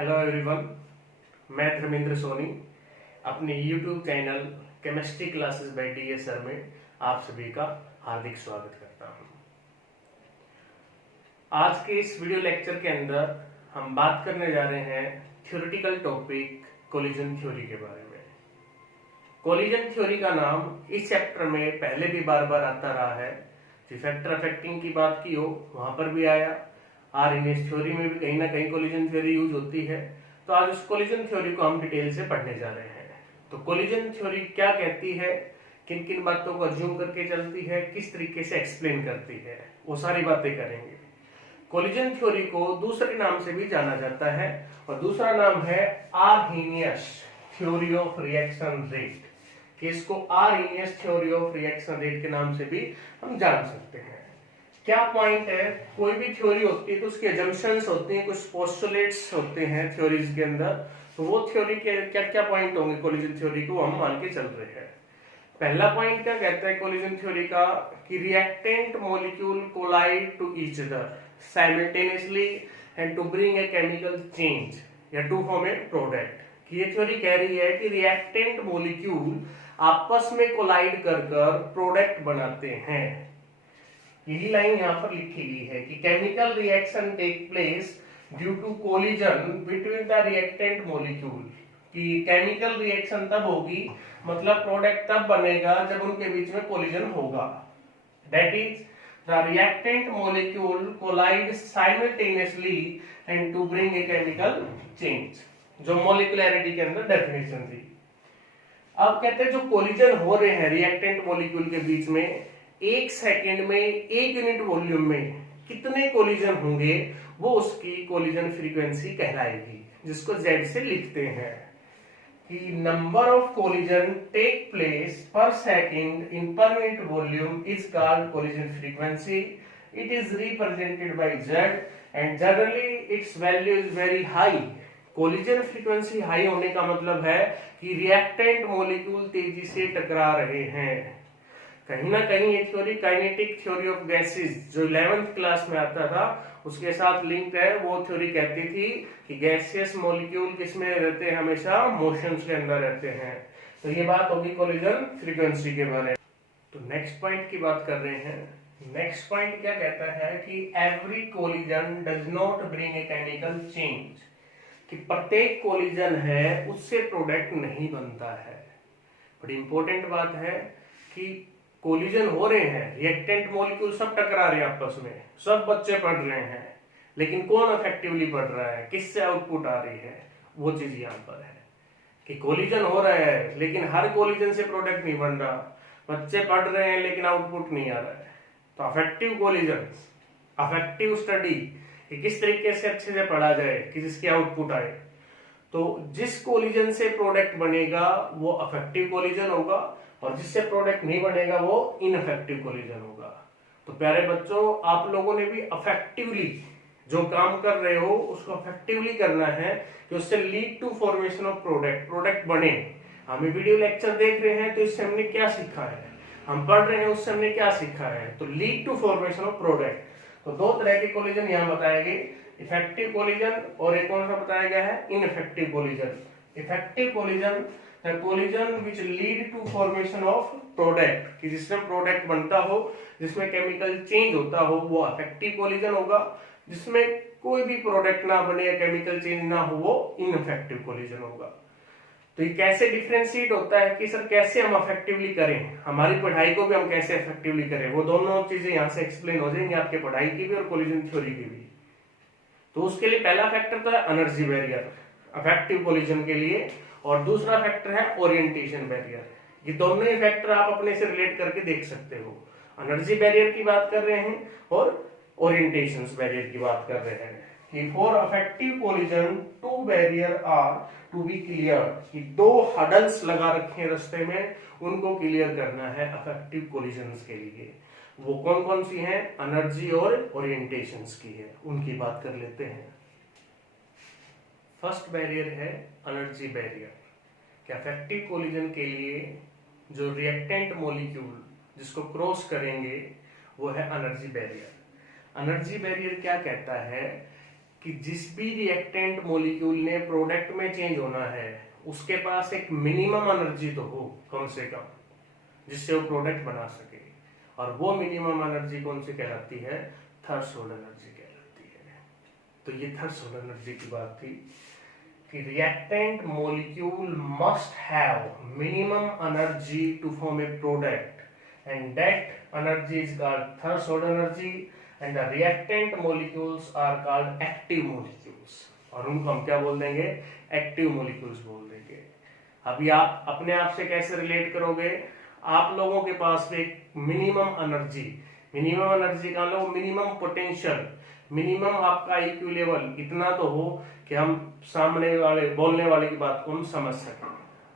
Hello everyone, मैं धर्मेंद्र सोनी अपने YouTube channel chemistry classes bye DS. Sir में आप सभी का हार्दिक स्वागत करता हूं। आज के इस वीडियो लेक्चर के अंदर हम बात करने जा रहे हैं थ्योरेटिकल टॉपिक कोलिजन थ्योरी के बारे में। कोलिजन थ्योरी का नाम इस चैप्टर में पहले भी बार बार आता रहा है। फैक्टर अफेक्टिंग की बात की हो वहां पर भी आया, आरएनएस थ्योरी में भी कहीं ना कहीं कोलिजन थ्योरी यूज होती है। तो आज उस कोलिजन थ्योरी को हम डिटेल से पढ़ने जा रहे हैं। तो कोलिजन थ्योरी क्या कहती है, किन किन बातों को अज्यूम करके चलती है, किस तरीके से एक्सप्लेन करती है, वो सारी बातें करेंगे। कोलिजन थ्योरी को दूसरे नाम से भी जाना जाता है और दूसरा नाम है Arrhenius theory of reaction rate, कि इसको Arrhenius theory of reaction rate के नाम से भी हम जान सकते हैं। क्या पॉइंट है, कोई भी थ्योरी होती है तो उसकी अजम्पशंस होती हैं, कुछ पोस्टुलेट्स होते हैं थ्योरीज के अंदर। तो वो थ्योरी के क्या क्या पॉइंट होंगे कोलिजन थ्योरी को हम मान के चल रहे हैं। पहला पॉइंट क्या कहता है कोलिजन थ्योरी का, कि reactant molecule collide to each other simultaneously and to bring a chemical change या टू फॉर्म ए प्रोडक्ट। ये थ्योरी कह रही है कि रिएक्टेंट मॉलिक्यूल आपस में कोलाइड कर प्रोडक्ट बनाते हैं। यही लाइन यहाँ पर लिखी गई है कि chemical reaction take place due to collision between the reactant molecule. कि केमिकल रिएक्शन तब होगी, मतलब प्रोडक्ट तब बनेगा जब उनके बीच में कोलिजन होगा। That is the reactant molecule collide simultaneously and to bring a chemical change, जो मॉलिक्यूलैरिटी के अंदर डेफिनेशन थी। अब कहते हैं जो कोलिजन हो रहे हैं रिएक्टेंट मॉलिक्यूल के बीच में, एक सेकेंड में एक यूनिट वॉल्यूम में कितने कोलिजन होंगे, वो उसकी कोलिजन फ्रीक्वेंसी कहलाएगी, जिसको Z से लिखते हैं कि number of collision take place per second in per unit volume is called collision frequency. It is represented by Z and generally its value is very high. Collision frequency high होने का मतलब है कि reactant molecule तेजी से टकरा रहे हैं। कहीं ना कहीं ये theory kinetic theory of gases जो 11th क्लास में आता था उसके साथ लिंक है। वो थ्योरी कहती थी कि गैसियस मॉलिक्यूल किसमें रहते हैं, हमेशा मोशंस के अंदर रहते हैं। तो ये बात होगी कोलिजन फ्रीक्वेंसी के बारे में। तो नेक्स्ट पॉइंट की बात कर रहे हैं। नेक्स्ट पॉइंट क्या कहता है कि every collision does not bring a chemical change, कि प्रत्येक कोलिजन है उससे प्रोडक्ट नहीं बनता है। बड़ी इंपॉर्टेंट बात है कि कोलिजन हो रहे हैं, रिएक्टेंट मॉलिक्यूल सब टकरा रहे हैं आपस में, सब बच्चे पढ़ रहे हैं, लेकिन कौन इफेक्टिवली पढ़ रहा है, किससे आउटपुट आ रही है, वो चीज यहाँ पर है कि कोलिजन हो रहा है लेकिन हर कोलिजन से प्रोडक्ट नहीं बन रहा, बच्चे पढ़ रहे हैं लेकिन आउटपुट नहीं आ रहा है। तो अफेक्टिव कोलिजन, अफेक्टिव स्टडी, किस तरीके से अच्छे से पढ़ा जाए कि जिसकी आउटपुट आए। तो जिस कोलिजन से प्रोडक्ट बनेगा वो अफेक्टिव कोलिजन होगा और जिससे प्रोडक्ट नहीं बनेगा वो इनफेक्टिव कोलिजन होगा। तो प्यारे बच्चों, आप लोगों ने भी अफेक्टिवली जो काम कर रहे हो उसको अफेक्टिवली करना है कि उससे lead to formation of product बने। हम वीडियो लेक्चर देख रहे हैं तो इससे हमने क्या सीखा है, हम पढ़ रहे हैं उससे हमने क्या सीखा है, तो lead to formation of product. तो दो तरह के कोलिजन यहाँ बताए गए, इफेक्टिव कोलिजन और एक कौन सा बताया गया है, ineffective collision. Effective collision the collision which lead to formation of product, कि जिसमें प्रोडक्ट बनता हो, जिसमें केमिकल चेंज होता हो, वो अफेक्टिव कोलिजन होगा। जिसमें कोई भी प्रोडक्ट ना बने या केमिकल चेंज ना हो वो इनफेक्टिव कोलिजन होगा। तो ये कैसे डिफरेंशिएट होता है कि सर कैसे हम अफेक्टिवली करें, हमारी पढ़ाई को भी हम कैसे इफेक्टिवली करें, वो दोनों चीजें यहाँ से एक्सप्लेन हो जाएंगी, आपके पढ़ाई की भी और कोलिजन थ्योरी की भी। तो उसके लिए पहला फैक्टर तो है एनर्जी बैरियर अफेक्टिव कोलिजन के लिए, और दूसरा फैक्टर है ओरिएंटेशन बैरियर। ये दोनों ही फैक्टर आप अपने से रिलेट करके देख सकते हो। एनर्जी बैरियर की बात कर रहे हैं और ओरिएंटेशन बैरियर की बात कर रहे हैं कि for affective collision two barrier are to be clear, कि दो हडल्स लगा रखे हैं रास्ते में, उनको क्लियर करना है अफेक्टिव कोलिजन्स के लिए। वो कौन कौन सी हैं, एनर्जी और ओरिएंटेशन की है, उनकी बात कर लेते हैं। फर्स्ट बैरियर है एनर्जी बैरियर, कि अफेक्टिव कोलिजन के लिए जो रिएक्टेंट मॉलिक्यूल जिसको क्रॉस करेंगे वो है एनर्जी बैरियर। एनर्जी बैरियर क्या कहता है कि जिस भी रिएक्टेंट मॉलिक्यूल ने प्रोडक्ट में चेंज होना है उसके पास एक मिनिमम एनर्जी तो हो कम से कम, जिससे वो प्रोडक्ट बना सके। और वो मिनिमम एनर्जी कौन सी कहलाती है? थ्रेशोल्ड एनर्जी कहलाती है। तो ये थ्रेशोल्ड एनर्जी की बात थी कि reactant molecule must have minimum energy to form a product and that energy is called threshold energy and the reactant molecules are called active molecules. और उनको हम क्या बोल देंगे? एक्टिव मॉलिक्यूल्स बोल देंगे। अभी आप अपने आप से कैसे रिलेट करोगे? आप लोगों के पास एक मिनिमम एनर्जी का लो, मिनिमम पोटेंशियल, मिनिमम आपका IQ लेवल इतना तो हो कि हम सामने वाले बोलने वाले की बात को हम समझ सकें।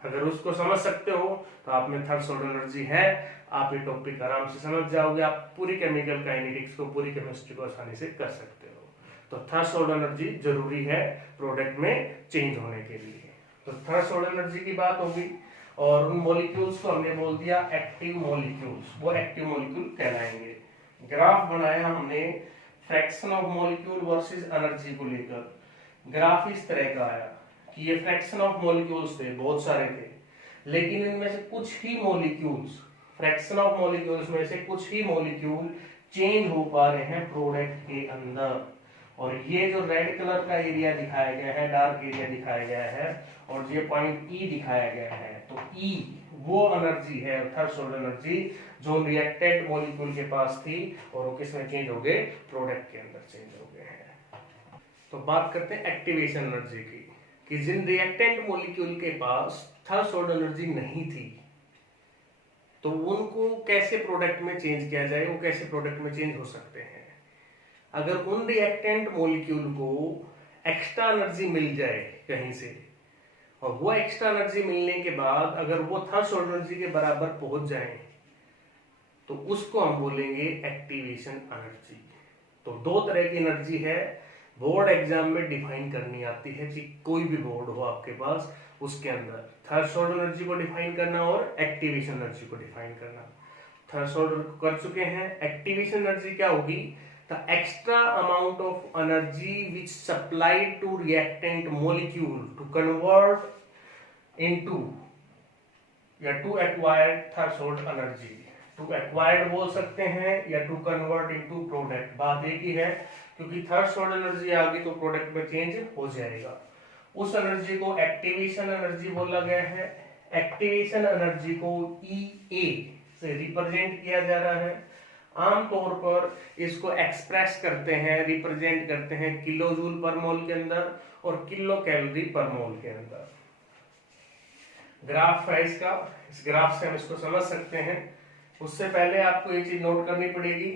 अगर उसको समझ सकते हो तो आप में थ्रेशोल्ड एनर्जी है, आप ये टॉपिक आराम से समझ जाओगे, आप पूरी केमिकल काइनेटिक्स को, पूरी केमिस्ट्री को आसानी से कर सकते हो। तो थ्रेशोल्ड एनर्जी जरूरी है प्रोडक्ट में चेंज होने के लिए। तो थ्रेशोल्ड एनर्जी की बात होगी। और उन मॉलिक्यूल्स को हमने बोल दिया एक्टिव मॉलिक्यूल्स, वो एक्टिव मॉलिक्यूल कहलाएंगे। ग्राफ बनाया हमने fraction of molecule versus energy को लेकर। ग्राफ इस तरह का आया कि ये फ्रैक्शन ऑफ मॉलिक्यूल्स थे, बहुत सारे थे, लेकिन इनमें से कुछ ही मॉलिक्यूल्स, फ्रैक्शन ऑफ मॉलिक्यूल्स में से कुछ ही मॉलिक्यूल चेंज हो पा रहे हैं प्रोडक्ट के अंदर। और ये जो रेड कलर का एरिया दिखाया गया है, डार्क एरिया दिखाया गया है, और ये पॉइंट E दिखाया गया है, तो E वो एनर्जी है, थ्रेशोल्ड एनर्जी, जो रिएक्टेंट मॉलिक्यूल के पास थी और वो किसमें चेंज हो गए? प्रोडक्ट के अंदर चेंज हो गए हैं। तो बात करते हैं एक्टिवेशन एनर्जी की, कि जिन रिएक्टेंट मॉलिक्यूल के पास थ्रेशोल्ड एनर्जी नहीं थी तो उनको कैसे प्रोडक्ट में चेंज किया जाए, वो कैसे प्रोडक्ट में चेंज हो सकते हैं। अगर उन रिएक्टेंट मॉलिक्यूल को एक्स्ट्रा एनर्जी मिल जाए कहीं से, और वो एक्स्ट्रा एनर्जी मिलने के बाद अगर वो थ्रेशोल्ड एनर्जी के बराबर पहुंच जाए तो उसको हम बोलेंगे एक्टिवेशन एनर्जी। तो दो तरह की एनर्जी है, बोर्ड एग्जाम में डिफाइन करनी आती है कि कोई भी बोर्ड हो आपके पास, उसके अंदर थ्रेशोल्ड एनर्जी को डिफाइन करना और एक्टिवेशन एनर्जी को डिफाइन करना। थ्रेशोल्ड कर चुके हैं, एक्टिवेशन एनर्जी क्या होगी? The extra amount of energy which supplied to reactant molecule to convert into या to acquire threshold energy, to acquired बोल सकते हैं या to convert into product, बात एक ही है, क्योंकि threshold energy आ गई तो प्रोडक्ट में चेंज हो जाएगा। उस एनर्जी को एक्टिवेशन एनर्जी बोला गया है। एक्टिवेशन एनर्जी को EA से रिप्रेजेंट किया जा रहा है। आमतौर पर इसको एक्सप्रेस करते हैं, रिप्रेजेंट करते हैं किलो जूल पर मोल के अंदर और किलो कैलोरी पर मोल के अंदर। ग्राफ है इसका, इस ग्राफ से हम इसको समझ सकते हैं। उससे पहले आपको ये चीज नोट करनी पड़ेगी,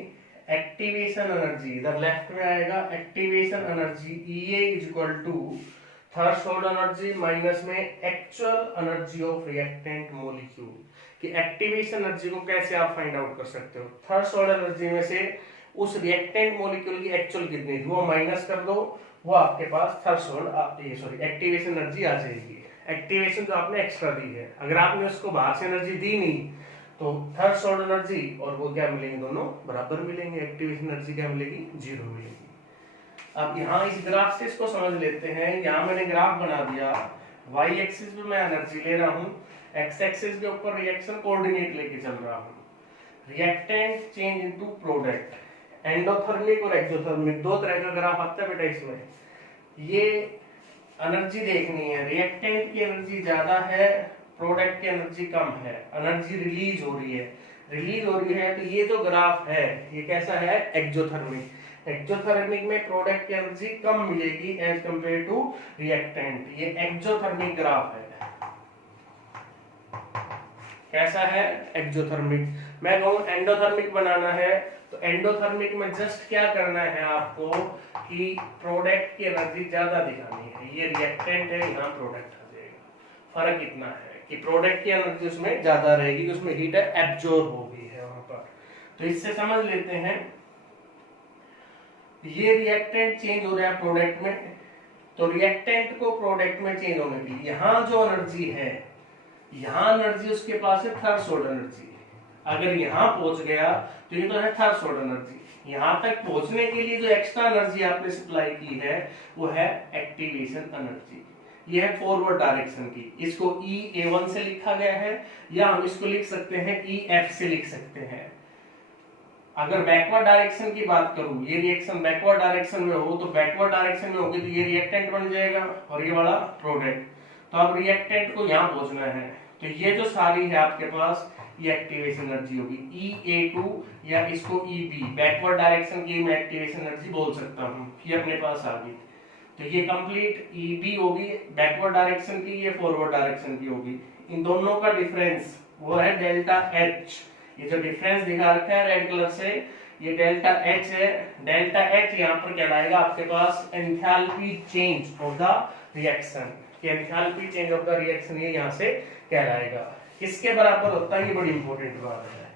एक्टिवेशन एनर्जी इधर लेफ्ट में आएगा, activation energy EA is equal to threshold energy minus में actual energy of reactant molecule. कि एक्टिवेशन एनर्जी को कैसे आप फाइंड आउट कर सकते हो? थ्रेशोल्ड एनर्जी में से उस रिएक्टेंट मॉलिक्यूल की एक्चुअल कितनी थी वो माइनस कर दो, वो आपके पास थ्रेशोल्ड एक्टिवेशन एनर्जी आ जाएगी। एक्टिवेशन जो आपने एक्स्ट्रा दी है, अगर आपने उसको बाहर से एनर्जी दी नहीं तो थ्रेशोल्ड एनर्जी और वो क्या मिलेंगे? दोनों बराबर मिलेंगे। एक्टिवेशन एनर्जी क्या मिलेगी? 0 मिलेगी। अब यहाँ इस ग्राफ से इसको समझ लेते हैं। यहाँ मैंने ग्राफ बना दिया, y एक्सिस पे मैं एनर्जी ले रहा हूँ, x एक्सिस के ऊपर रिएक्शन कोऑर्डिनेट लेके चल रहा हूँ। Reactant change into product, endothermic और एक्सोथर्मिक, दो तरह का ग्राफ आता है बेटा इसमें। ये एनर्जी देखनी है, रिएक्टेंट की एनर्जी ज्यादा है, प्रोडक्ट की एनर्जी कम है, एनर्जी रिलीज हो रही है, तो ये जो ग्राफ है ये कैसा है? एक्सोथर्मिक। एक्सोथर्मिक में प्रोडक्ट की एनर्जी कम मिलेगी एज कंपेयर टू रिएक्टेंट। ये एक्सोथर्मिक ग्राफ है। कैसा है? एक्सोथर्मिक। मैं कहूँ एंडोथर्मिक बनाना है तो एंडोथर्मिक में जस्ट क्या करना है आपको कि प्रोडक्ट की एनर्जी ज्यादा दिखानी है। ये रिएक्टेंट है, यहाँ प्रोडक्ट आ जाएगा। फर्क इतना है कि प्रोडक्ट की एनर्जी उसमें ज्यादा रहेगी, उसमें हीट एब्जॉर्ब हो गई है वहां पर। तो इससे समझ लेते हैं ये रिएक्टेंट चेंज हो रहा है प्रोडक्ट में, तो रिएक्टेंट को प्रोडक्ट में चेंज होने की यहाँ जो एनर्जी है, यहाँ एनर्जी उसके पास है थ्रेशोल्ड एनर्जी। अगर यहाँ पहुंच गया तो ये तो है थ्रेशोल्ड एनर्जी। यहां तक पहुंचने के लिए जो एक्स्ट्रा एनर्जी आपने सप्लाई की है वो है एक्टिवेशन एनर्जी। ये है फॉरवर्ड डायरेक्शन की, इसको E A1 से लिखा गया है, या हम इसको लिख सकते हैं EF से लिख सकते हैं। अगर बैकवर्ड डायरेक्शन की बात करूं, ये रिएक्शन बैकवर्ड डायरेक्शन में हो तो बैकवर्ड डायरेक्शन में होगी तो ये रिएक्टेंट बन जाएगा और ये वाला प्रोडक्ट। तो अब रिएक्टेंट को यहाँ पहुंचना है, तो ये जो सारी है आपके पास ये एक्टिवेशन एनर्जी होगी EA2, या इसको EB, बैकवर्ड डायरेक्शन की मैं एक्टिवेशन एनर्जी बोल सकता हूँ। ये अपने पास आ गई, तो ये कंप्लीट EB होगी बैकवर्ड डायरेक्शन की, ये फॉरवर्ड डायरेक्शन की होगी। इन दोनों का डिफरेंस वो है डेल्टा H। ये जो डिफरेंस दिखा रखा है रेड कलर से, ये डेल्टा H है। डेल्टा H यहाँ पर कहलाएगा आपके पास enthalpy change of the reaction. Enthalpy change of the reaction ये यहाँ से कहलाएगा। किसके बराबर होता है, ये बड़ी इंपॉर्टेंट बात है।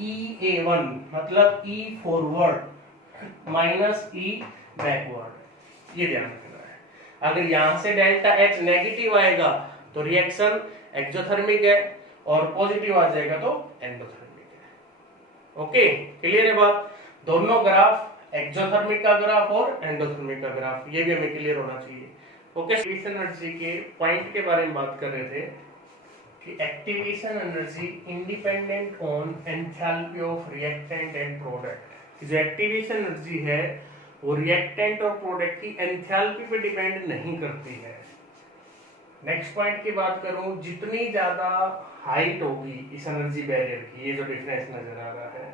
EA1 मतलब E forward minus E backward, ये ध्यान रखना है। अगर यहां से डेल्टा H नेगेटिव आएगा तो रिएक्शन एक्सोथर्मिक है, और पॉजिटिव आ जाएगा तो एंडोथर्मिक है। ओके, क्लियर है बात। दोनों ग्राफ, एक्सोथर्मिक का ग्राफ और एंडोथर्मिक का ग्राफ, ये भी हमें क्लियर होना चाहिए। ओके, एक्टिवेशन एनर्जी के पॉइंट के बारे में बात कर रहे थे कि activation energy independent on enthalpy of reactant and product. जो एक्टिवेशन एनर्जी है वो रिएक्टेंट और प्रोडक्ट की एंथैल्पी पे डिपेंड नहीं करती है। नेक्स्ट पॉइंट की बात करूं, जितनी ज्यादा हाइट होगी इस एनर्जी बैरियर की, ये जो डिफरेंस नजर आ रहा है,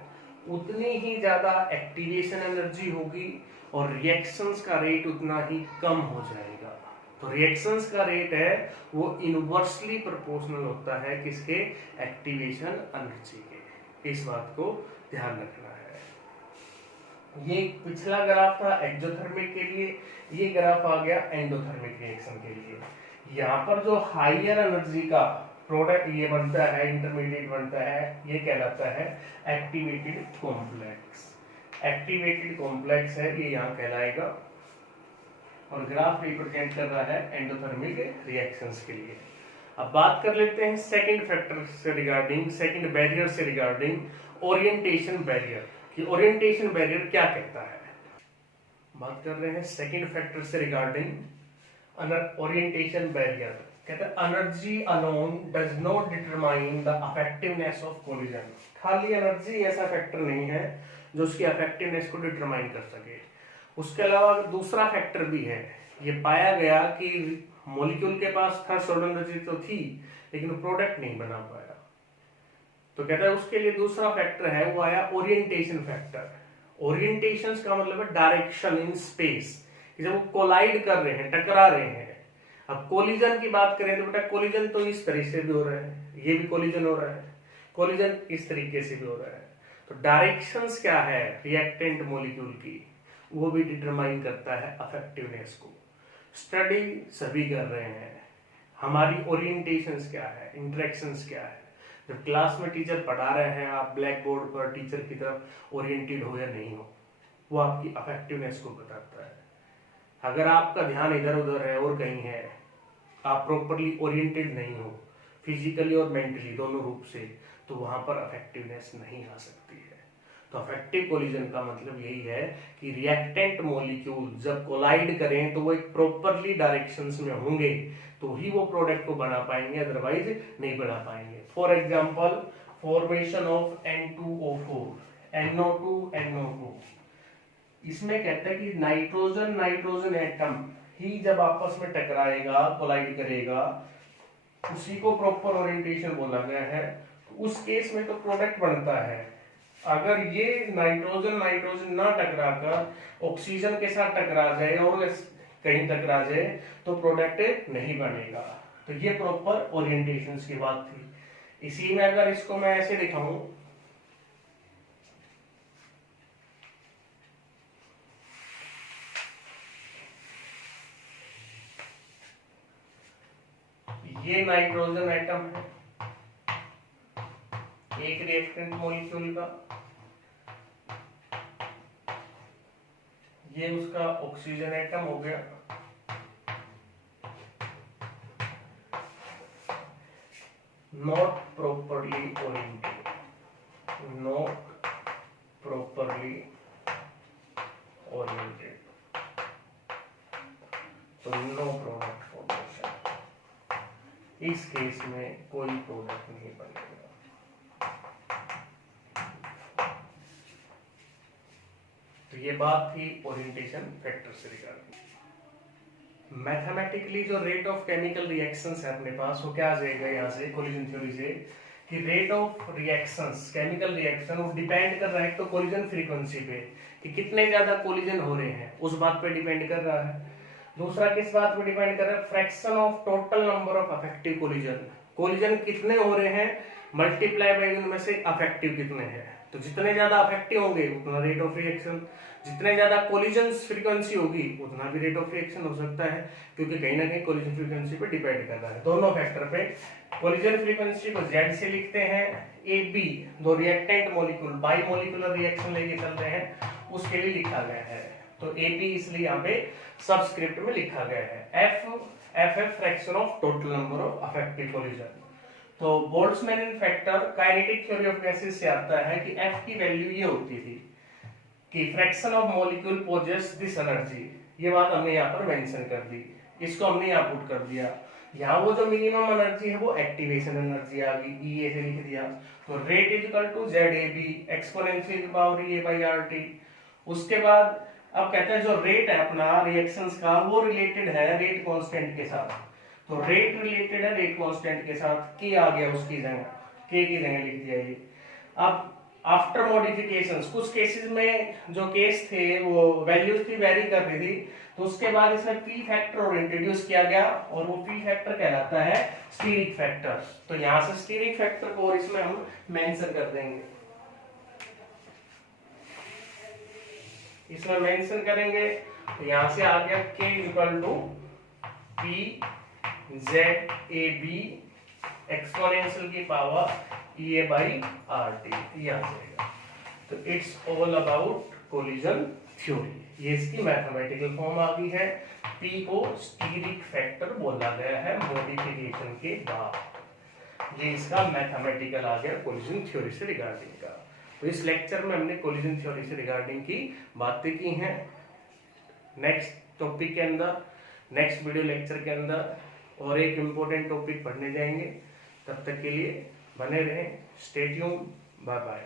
उतनी ही ज्यादा एक्टिवेशन एनर्जी होगी और रिएक्शंस का रेट उतना ही कम हो जाएगा। तो रिएक्शंस का रेट है वो इनवर्सली प्रोपोर्शनल होता है किसके, एक्टिवेशन एनर्जी के। इस बात को ध्यान रखना है। ये पिछला ग्राफ था एक्सोथर्मिक के लिए, ये ग्राफ आ गया एंडोथर्मिक रिएक्शन के लिए। यहाँ पर जो हायर एनर्जी का प्रोडक्ट ये बनता है, इंटरमीडिएट बनता है, ये कहलाता है एक्टिवेटेड कॉम्प्लेक्स। एक्टिवेटेड कॉम्प्लेक्स है ये यहाँ कहलाएगा, और ग्राफ रिप्रेजेंट कर रहा है एंडोथर्मिक रिएक्शंस के लिए। अब बात कर लेते हैं सेकंड फैक्टर से रिगार्डिंग, सेकंड बैरियर से रिगार्डिंग ओरिएंटेशन बैरियर। कि ओरिएंटेशन बैरियर क्या कहता है। बात कर रहे हैं सेकंड फैक्टर से रिगार्डिंग ओरिएंटेशन बैरियर। कहता है energy alone does not determine the effectiveness of collision. खाली एनर्जी ऐसा फैक्टर नहीं है जो उसकी इफेक्टिवनेस को डिटरमाइन कर सके। उसके अलावा दूसरा फैक्टर भी है। ये पाया गया कि मॉलिक्यूल के पास थ्रेशोल्ड एनर्जी तो थी लेकिन प्रोडक्ट नहीं बना पाया, तो कहता है उसके लिए दूसरा फैक्टर है वो आया ओरिएंटेशन फैक्टर। ओरिएंटेशन का मतलब है डायरेक्शन इन स्पेस, जब वो कोलाइड कर रहे हैं, टकरा रहे हैं। अब कोलिजन की बात करें तो बेटा कोलिजन तो इस तरीके से भी हो रहा है, ये भी कोलिजन हो रहा है, कोलिजन इस तरीके से भी हो रहा है। तो डायरेक्शंस क्या है रिएक्टेंट मॉलिक्यूल की, वो भी डिटरमाइन करता है इफेक्टिवनेस को। स्टडी सभी कर रहे हैं, हमारी ओरिएंटेशंस क्या है, इंटरेक्शंस क्या है। जब क्लास में टीचर पढ़ा रहे हैं, आप ब्लैक बोर्ड पर टीचर की तरफ ओरिएंटेड हो या नहीं हो, वो आपकी इफेक्टिवनेस को बताता है। अगर आपका ध्यान इधर उधर है और कहीं है, आप प्रॉपरली ओरिएंटेड नहीं हो फिजिकली और मेंटली दोनों रूप से, तो वहां पर इफेक्टिवनेस नहीं आ सकती है। तो इफेक्टिव कोलिजन का मतलब यही है कि रिएक्टेंट मॉलिक्यूल जब कोलाइड करें तो वो एक प्रॉपरली डायरेक्शंस में होंगे तो ही वो प्रोडक्ट को बना पाएंगे, अदरवाइज नहीं बना पाएंगे। For example formation of N2O4, NO2 NO2, इसमें कहता है कि नाइट्रोजन नाइट्रोजन एटम ही जब आपस में टकराएगा, कोलाइड करेगा, उसी को प्रॉपर ओरिएंटेशन बोला गया है। तो उस केस में तो प्रोडक्ट बनता है। अगर ये नाइट्रोजन नाइट्रोजन ना टकरा कर ऑक्सीजन के साथ टकरा जाए और कहीं टकरा जाए तो प्रोडक्ट नहीं बनेगा। तो ये प्रॉपर ओरिएंटेशन की बात थी। इसी में अगर इसको मैं ऐसे दिखाऊं, ये नाइट्रोजन एटम है एक रिएक्टेंट मॉलिक्यूल का, ये उसका ऑक्सीजन एटम हो गया, not properly oriented. not properly oriented, तो नो प्रोडक्ट फॉर्मेशन, इस केस में कोई प्रोडक्ट नहीं बनेगा। तो ये बात थी ओरिएंटेशन फैक्टर से रिगार्डिंग। मैथमेटिकली जो रेट ऑफ केमिकल रिएक्शंस है अपने पास, वो क्या आ जाएगा यहाँ से कोलिजन थ्योरी से, कि rate of reactions chemical reaction वो डिपेंड कर रहा है तो कोलिजन फ्रीक्वेंसी पे, कि कितने ज्यादा कोलिजन हो रहे हैं उस बात पे डिपेंड कर रहा है। दूसरा किस बात पे डिपेंड कर रहा है, fraction of total number of effective collision, collision कितने हो रहे हैं मल्टीप्लाई बाय उनमें से अफेक्टिव कितने हैं। तो जितने ज्यादा अफेक्टिव होंगे उतना रेट ऑफ रिएक्शन, जितने ज्यादा कोलिजन फ्रीक्वेंसी होगी उतना भी रेट ऑफ रिएक्शन हो सकता है, क्योंकि कहीं ना कहीं कोलिजन फ्रीक्वेंसी पे डिपेंड कर रहा है दोनों फैक्टर पे। कोलिजन फ्रीक्वेंसी को Z से लिखते हैं, AB दो reactant molecule by molecular reaction लेके चल रहे हैं उसके लिए लिखा गया है, तो AB इसलिए यहाँ पे सबस्क्रिप्ट में लिखा गया है। F fraction of total number of effective collision. तो Boltzmann factor kinetic theory of gases से आता है कि F की वैल्यू ये होती थी कि fraction of molecule possess this energy, ये बात हमने यहाँ पर मेंशन कर दी, इसको हमने यहाँ पुट कर दिया। यहाँ वो जो मिनिमम एनर्जी है वो एक्टिवेशन एनर्जी आ गई, ई ऐसे लिख दिया। तो rate is equal to ZAB exponential power E/RT। उसके बाद अब कहते हैं जो रेट है अपना रिएक्शंस का वो रिलेटेड है रेट कांस्टेंट के साथ, तो रेट रिलेटेड है रेट कांस्टेंट के साथ, के आ गया उसकी जगह, के की जगह लिख दिया ये। अब आफ्टर मॉडिफिकेशंस कुछ केसेस में जो केस थे वो वैल्यूज भी वेरी कर रही थी, तो उसके बाद इसमें पी फैक्टर इंट्रोड्यूस किया गया और वो पी फैक्टर कहलाता है स्टीरिक फैक्टर। तो यहाँ से स्टीरिक फैक्टर को और इसमें हम मेंशन कर देंगे, इसमें मेंशन करेंगे। तो यहाँ से आ गया K equal to PZAB exponential की पावर EA/RT, ये आ जाएगा। तो it's all about collision theory, ये इसकी मैथमेटिकल फॉर्म आ गई है। P को स्टीरिक फैक्टर बोला गया है मॉडिफिकेशन के बाद, ये इसका मैथमेटिकल आ गया कोलिजन थ्योरी से रिगार्डिंग का। तो इस लेक्चर में हमने कोलिजन थ्योरी से रिगार्डिंग की बातें की हैं। नेक्स्ट टॉपिक के अंदर, नेक्स्ट वीडियो लेक्चर के अंदर और एक इम्पोर्टेंट टॉपिक पढ़ने जाएंगे। तब तक के लिए बने रहें, स्टे ट्यून्ड, बाय बाय।